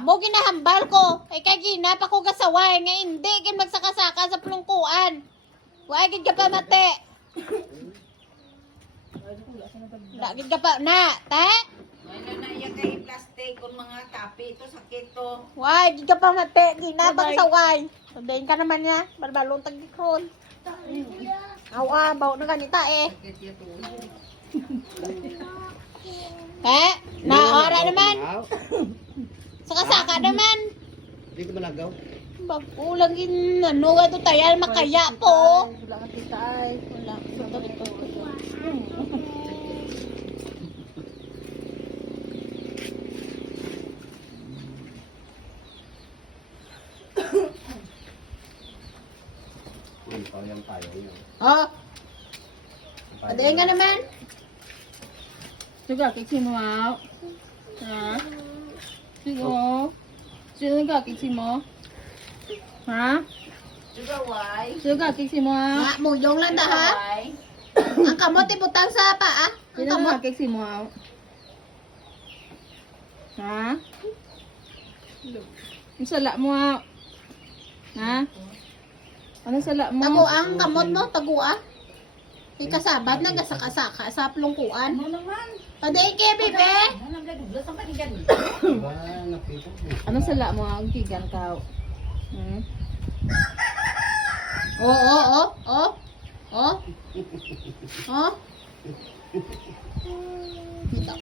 Mo ginahambal ko. Ay kay ginapa ko gasaway nga hindi gin magsakasaka sa plungkuan. Wa gid ka pa mate. Lagi ka pa na, te? Ano na iya kay plastic kung mga kape ito sakit to. Wa gid ka pa mate, ginapa saway. Sabihin ka naman niya, balbalong tagikron. Aw baw na ganita eh. Sakit ya to. Na ora naman. Saka-saka naman. Hindi ko malagaw. Bagulang gin ano ga to tayan makaya po. Wala ka kita ay. Wala. Ito. Payang tayo yun. Oh, padayin ka naman. Suga kiksi mo out. Ha? Sugo. Suga kiksi mo. Ha? Suga why? Suga kiksi mo out. Nga, muyong lang ta ha. Why? Ang kamot ibutang sa paa. Ang Sino kamot. nga kiksi mo out? Ha? Ang sala mo out. Ha? Ano sala mo? Tago ang kamot mo, tagua. Ikasabat na gasaka-saka sa plungkuan. Ano naman? Padayin kaya, bebe. Ano na duglas ang panigan? Diba, nakita ko. Ano sala mo ang kigan ka? Hmm? Oh. Oh. Kita